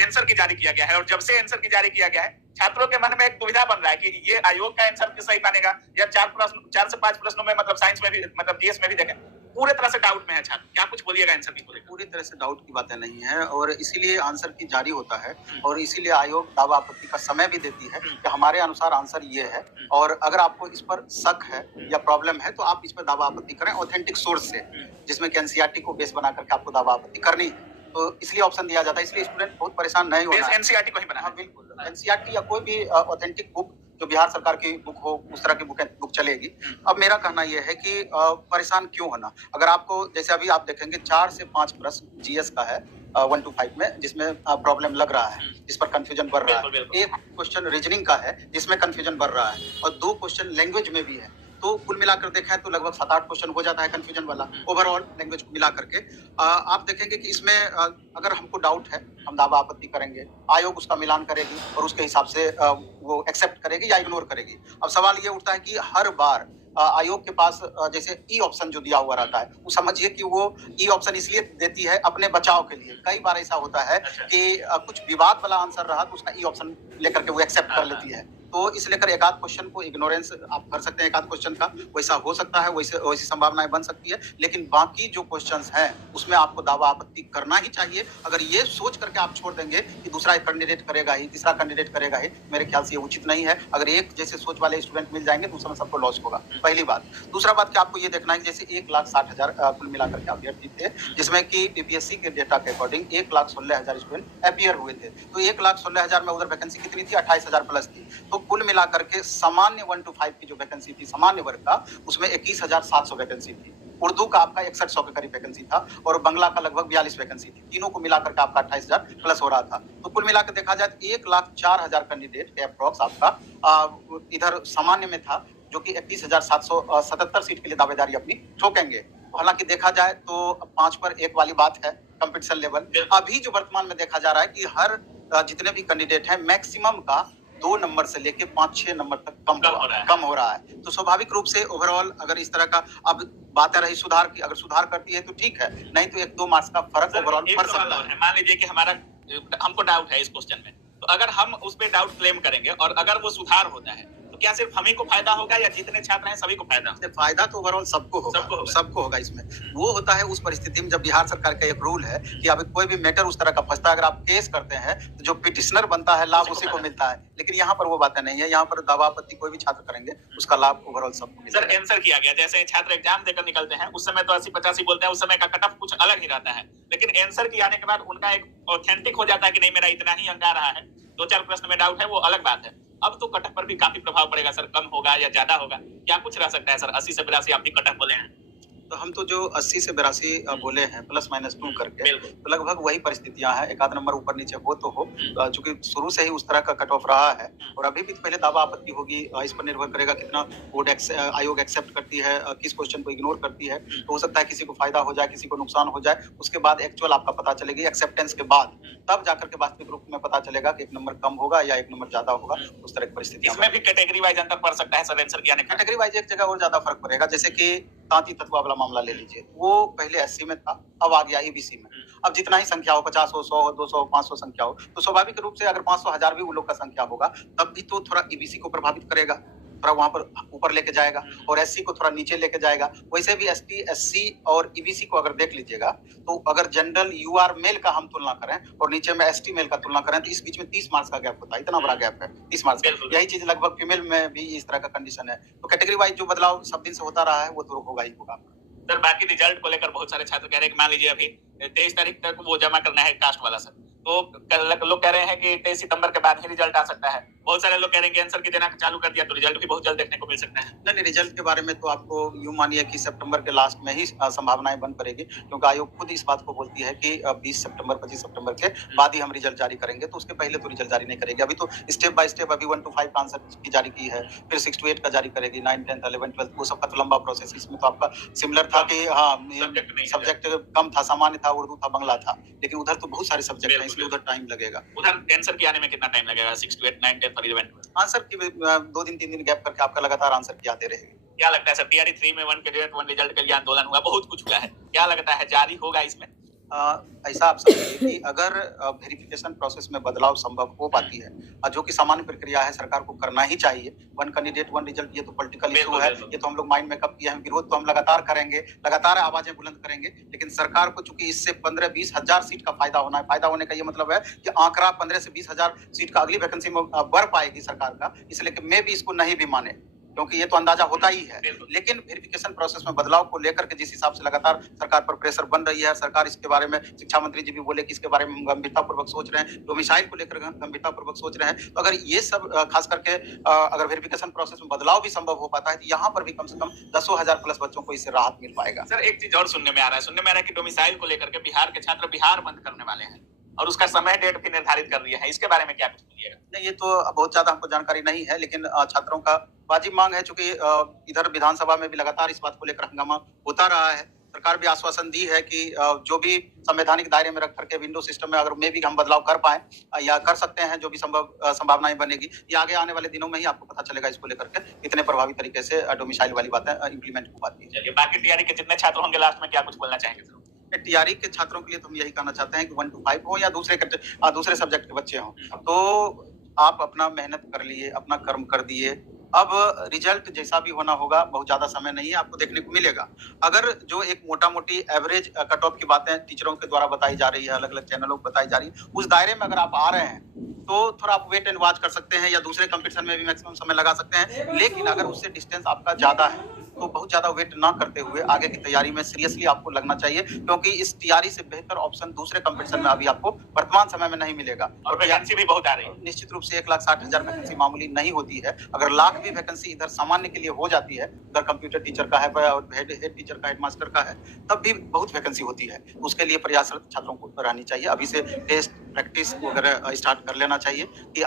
Answer की जारी किया गया है और जब से आंसर की जारी किया गया है छात्रों के मन में एक दुविधा बन रहा है कि ये आयोग का आंसर सही मानेगा या 4 से 5 प्रश्नों में मतलब साइंस में भी मतलब जीएस में भी देखें पूरे तरह से डाउट में है छात्र। क्या कुछ बोलिएगा आंसर की? पूरी तरह से डाउट की बातें नहीं है और इसीलिए आंसर की जारी होता है और इसीलिए आयोग दावा आपत्ति का समय भी देती है कि हमारे अनुसार आंसर ये है और अगर आपको इस पर शक है या प्रॉब्लम है तो आप इस पर दावा आपत्ति करें ऑथेंटिक सोर्स से, जिसमें कि एनसीईआरटी को बेस बना करके आपको दावा आपत्ति करनी है। तो इसलिए ऑप्शन दिया जाता है, इसलिए स्टूडेंट बहुत परेशान नहीं होना है। एनसीईआरटी को ही बना। हाँ बिल्कुल, एनसीईआरटी या कोई भी ऑथेंटिक बुक जो बिहार सरकार की बुक हो उस तरह की बुक चलेगी। अब मेरा कहना यह है कि परेशान क्यों होना, अगर आपको जैसे अभी आप देखेंगे 4 से 5 प्रश्न जीएस का है 1 to 5 में, जिसमें प्रॉब्लम लग रहा है, जिस पर कंफ्यूजन बढ़ रहा है। एक क्वेश्चन रीजनिंग का है जिसमें कंफ्यूजन बढ़ रहा है और 2 क्वेश्चन लैंग्वेज में भी है। तो कुल मिलाकर देखें तो लगभग 7-8 क्वेश्चन हो जाता है कंफ्यूजन वाला ओवरऑल लैंग्वेज को मिला करके। आप देखेंगे कि इसमें अगर हमको डाउट है हम दावा आपत्ति करेंगे, आयोग उसका मिलान करेगी और उसके हिसाब से वो एक्सेप्ट करेगी या इग्नोर करेगी। अब सवाल ये उठता है कि हर बार आयोग के पास जैसे ई ऑप्शन जो दिया हुआ रहता है वो समझिए कि वो ई ऑप्शन इसलिए देती है अपने बचाव के लिए। कई बार ऐसा होता है कि कुछ विवाद वाला आंसर रहा तो उसका ई ऑप्शन लेकर के वो एक्सेप्ट कर लेती है। तो इस लेकर एक आध क्वेश्चन को इग्नोरेंस आप कर सकते हैं, एक आध क्वेश्चन का वैसा हो सकता है, वैसी संभावनाएं बन सकती है, लेकिन बाकी जो क्वेश्चंस हैं उसमें आपको दावा आपत्ति करना ही चाहिए। अगर ये सोच करके आप छोड़ देंगे कि दूसरा एक कैंडिडेट करेगा ही, तीसरा कैंडिडेट करेगा ही, मेरे ख्याल से ये उचित नहीं है। अगर एक जैसे सोच वाले स्टूडेंट मिल जाएंगे तो उसमें सबको लॉस होगा, पहली बात। दूसरा बात कि आपको ये देखना है जैसे 1,60,000 कुल मिलाकर के अभ्यर्थी थे, जिसमें कि बीपीएससी के डेटा के अकॉर्डिंग 1,16,000 स्टूडेंट अपियर हुए थे। तो 1,16,000 में उधर वैकेंसी कितनी थी? 28,000 प्लस थी। तो कुल मिलाकर के सामान्य 1 to 5 की जो वैकेंसी थी सामान्य वर्ग का, उसमें 21,700 वैकेंसी थी। उर्दू का आपका 6100 के करीब वैकेंसी था और बांग्ला का लगभग 42 वैकेंसी थी। तीनों को मिलाकर के आपका 28,000 प्लस हो रहा था। तो कुल मिलाकर देखा जाए तो 1,04,000 कैंडिडेट के अप्रॉक्स आपका इधर सामान्य में था, जो कि 31,777 सीट के लिए दावेदारी अपनी ठोकेंगे। हालांकि देखा जाए तो 5 पर 1 वाली बात है कंपटीशन लेवल। अभी जो वर्तमान में देखा जा रहा है कि हर जितने भी कैंडिडेट हैं मैक्सिमम का 2 नंबर से लेके 5-6 नंबर तक कम हो रहा है। तो स्वाभाविक रूप से ओवरऑल अगर इस तरह का अब बातें रही सुधार की, अगर सुधार करती है तो ठीक है, नहीं तो 1-2 मार्क्स का फर्क ओवरऑल पड़ सकता है। मान लीजिए कि हमको डाउट है इस क्वेश्चन में, तो अगर हम उस पर डाउट क्लेम करेंगे और अगर वो सुधार होता है तो क्या सिर्फ हमें को फायदा होगा या जितने छात्र हैं सभी को फायदा? फायदा तो ओवरऑल सबको होगा इसमें। वो होता है उस परिस्थिति में जब बिहार सरकार का एक रूल है कि अब कोई भी मैटर उस तरह का फंसता है, अगर आप केस करते हैं तो जो पिटिशनर बनता है लाभ उसी को मिलता है, लेकिन यहाँ पर वो बातें नहीं है। यहाँ पर दावा आपत्ति कोई भी छात्र करेंगे उसका लाभ ओवरऑल सबको मिलेगा। सर आंसर किया गया, जैसे छात्र एग्जाम देकर निकलते हैं उस समय तो 80-85 बोलते हैं, उस समय का कट ऑफ कुछ अलग ही रहता है, लेकिन आंसर की आने के बाद उनका एक ऑथेंटिक हो जाता है कि नहीं मेरा इतना ही अंक आ रहा है। 2-4 प्रश्न में डाउट है वो अलग बात है। अब तो कट ऑफ पर भी काफी प्रभाव पड़ेगा सर, कम होगा या ज्यादा होगा, क्या कुछ रह सकता है सर? 80 से 82 आपकी कट ऑफ बोले हैं, तो हम तो जो 80 से 82 बोले हैं ±2 करके, तो लगभग वही परिस्थितियां हैं। एक आध नंबर ऊपर नीचे हो तो हो, चूंकि शुरू से ही उस तरह का कट ऑफ रहा है और अभी भी पहले दावा आपत्ति होगी। इस पर निर्भर करेगा कितना बोर्ड आयोग एक्सेप्ट करती है, किस क्वेश्चन को इग्नोर करती है। तो हो सकता है किसी को फायदा हो जाए, किसी को नुकसान हो जाए, उसके बाद एक्चुअल आपका पता चलेगी एक्सेप्टेंस के बाद, तब जाकर के वास्तविक रूप में पता चलेगा कि 1 नंबर कम होगा या 1 नंबर ज्यादा होगा। उस तरह की परिस्थिति इसमें भी कैटेगरी वाइज अंतर पड़ सकता है सर आंसर की आने का? कैटेगरी वाइज एक जगह और ज्यादा फर्क पड़ेगा, जैसे कि तांती तत्वा वाला मामला ले लीजिए, वो पहले एससी में था, अब आ गया ईबीसी में। अब जितना ही संख्या हो, 50 हो, 100 हो, 200 500 संख्या हो, तो स्वाभाविक रूप से अगर 500 1000 भी वो लोग का संख्या होगा तब भी तो थोड़ा ईबीसी को प्रभावित करेगा, थोड़ा वहां पर ऊपर लेके जाएगा और एससी को थोड़ा नीचे लेके जाएगा। वैसे भी एसटी एससी और ईबीसी को अगर देख लीजिएगा तो अगर जनरल यूआर मेल का हम तुलना करें और नीचे में एसटी मेल का तुलना करें तो इस बीच में 30 मार्क्स का गैप होता है। इतना बड़ा गैप है 30 मार्क्स का। यही चीज लगभग फीमेल में भी इस तरह का कंडीशन है। तो कैटेगरी वाइज जो बदलाव सब दिन से होता रहा है वो तो होगा ही होगा। सर बाकी रिजल्ट को लेकर बहुत सारे छात्र कह रहे हैं कि मान लीजिए अभी 23 तारीख तक वो जमा करना है कास्ट वाला सर, तो लोग कह रहे हैं कि 23 सितंबर के बाद ही रिजल्ट आ सकता है। बहुत सारे लोग कह रहे हैं कि आंसर की देना चालू कर दिया तो रिजल्ट भी बहुत जल्द देखने को मिल सकता है। नहीं, रिजल्ट के बारे में तो आपको यूं मानिए कि सितंबर के लास्ट में ही संभावनाएं बन पड़ेगी, क्योंकि आयोग खुद इस बात को बोलती है कि 20 सितंबर 25 सितंबर के बाद ही हम रिजल्ट जारी करेंगे, तो उसके पहले तो रिजल्ट जारी नहीं करेगी। अभी तो स्टेप बाय स्टेप अभी 1 to 5 का आंसर की जारी की है, फिर 6 to 8 का जारी करेगी, 9, 10, 11, 12 वो सब का तो लंबा प्रोसेस। इसमें तो आपका सिमिलर था कि सब्जेक्ट कम था, सामान्य था, उर्दू था, बांग्ला था, लेकिन उधर तो बहुत सारे सब्जेक्ट हैं, इसलिए उधर टाइम लगेगा। उधर आंसर की आने में कितना टाइम लगेगा? 6 to 8, 9, 10 और 11? आंसर की 2 दिन 3 दिन गैप करके आपका लगातार आंसर की आते रहेगी। क्या लगता है सर टीआरई 3 में 1 कैंडिडेट 1 रिजल्ट के लिए आंदोलन हुआ, बहुत कुछ हुआ है, क्या लगता है जारी होगा इसमें? ऐसा आप समझिए कि अगर वेरिफिकेशन प्रोसेस में बदलाव संभव हो पाती है, जो कि सामान्य प्रक्रिया है, सरकार को करना ही चाहिए। वन कैंडिडेट वन रिजल्ट, ये तो पॉलिटिकल इशू बिल्कुल, है, बिल्कुल। ये तो हम लोग माइंड मेकअप किए हैं, विरोध तो हम लगातार करेंगे, लगातार आवाजें बुलंद करेंगे। लेकिन सरकार को चूंकि इससे 15-20 हजार सीट का फायदा होना है, फायदा होने का ये मतलब है कि आंकड़ा 15 से 20 हजार सीट का अगली वैकेंसी में बढ़ पाएगी सरकार का, इसलिए कि मैं भी इसको नहीं भी माने, क्योंकि ये तो अंदाजा होता ही है। बिल्कुल। लेकिन वेरिफिकेशन प्रोसेस में बदलाव को लेकर के जिस हिसाब से लगातार सरकार पर प्रेशर बन रही है, सरकार इसके बारे में, शिक्षा मंत्री जी भी बोले कि इसके बारे में हम गंभीरतापूर्वक सोच रहे हैं, डोमिसाइल को लेकर गंभीरतापूर्वक सोच रहे हैं। तो अगर ये सब खास करके अगर वेरिफिकेशन प्रोसेस में बदलाव भी संभव हो पाता है, तो यहाँ पर भी कम से कम 10,000 प्लस बच्चों को इससे राहत मिल पाएगा। सर एक चीज और सुनने में आ रहा है कि डोमिसाइल को लेकर के बिहार के छात्र बिहार बंद करने वाले हैं और उसका समय डेट भी निर्धारित कर दिया है। इसके बारे में क्या कुछ बोलिएगा? नहीं, ये तो बहुत ज्यादा हमको जानकारी नहीं है, लेकिन छात्रों का वाजिब मांग है, चूंकि इधर विधानसभा में भी लगातार इस बात को लेकर हंगामा होता रहा है। सरकार भी आश्वासन दी है कि जो भी संवैधानिक दायरे में रख करके विंडो सिस्टम में अगर में भी हम बदलाव कर पाए या कर सकते हैं, जो भी संभावनाएं बनेगी, ये आगे आने वाले दिनों में ही आपको पता चलेगा इसको लेकर के कितने प्रभावी तरीके से डोमिसाइल वाली बातें इंप्लीमेंट हो पाती है। चलिए, बाकी तैयारी के जितने छात्र होंगे लास्ट में क्या कुछ बोलना चाहेंगे सर? टीआरई के छात्रों के लिए तो हम यही कहना चाहते हैं कि 1 to 5 हो या दूसरे सब्जेक्ट के बच्चे हों, तो आप अपना मेहनत कर लिए, अपना कर्म कर दिए। अब रिजल्ट जैसा भी होना होगा, बहुत ज्यादा समय नहीं है, आपको देखने को मिलेगा। अगर जो एक मोटा-मोटी एवरेज कट ऑफ की बातें टीचरों के द्वारा बताई जा रही है, अलग-अलग चैनलों पर बताई जा रही है, उस दायरे में अगर आप आ रहे हैं, तो थोड़ा आप वेट एंड वॉच कर सकते हैं या दूसरे कंपटीशन में भी मैक्सिमम समय लगा सकते हैं। लेकिन अगर उससे डिस्टेंस आपका ज्यादा है, तो बहुत ज्यादा वेट ना करते हुए आगे की तैयारी में सीरियसली आपको लगना चाहिए, क्योंकि इस तैयारी से बेहतर ऑप्शन दूसरे कंपटीशन में अभी आपको वर्तमान समय में नहीं मिलेगा। और वैकेंसी भी बहुत आ रही है। निश्चित रूप से 1,60,000 वैकेंसी मामूली नहीं होती है। अगर लाख भी वैकेंसी इधर सामान्य के लिए हो जाती है, उधर कंप्यूटर टीचर का है और हेड टीचर का, हेडमास्टर का है, तब भी बहुत वैकेंसी होती है। उसके लिए प्रयासरत छात्रों को रहनी चाहिए। अभी से टेस्ट प्रैक्टिस वगैरह स्टार्ट कर लेना चाहिए कि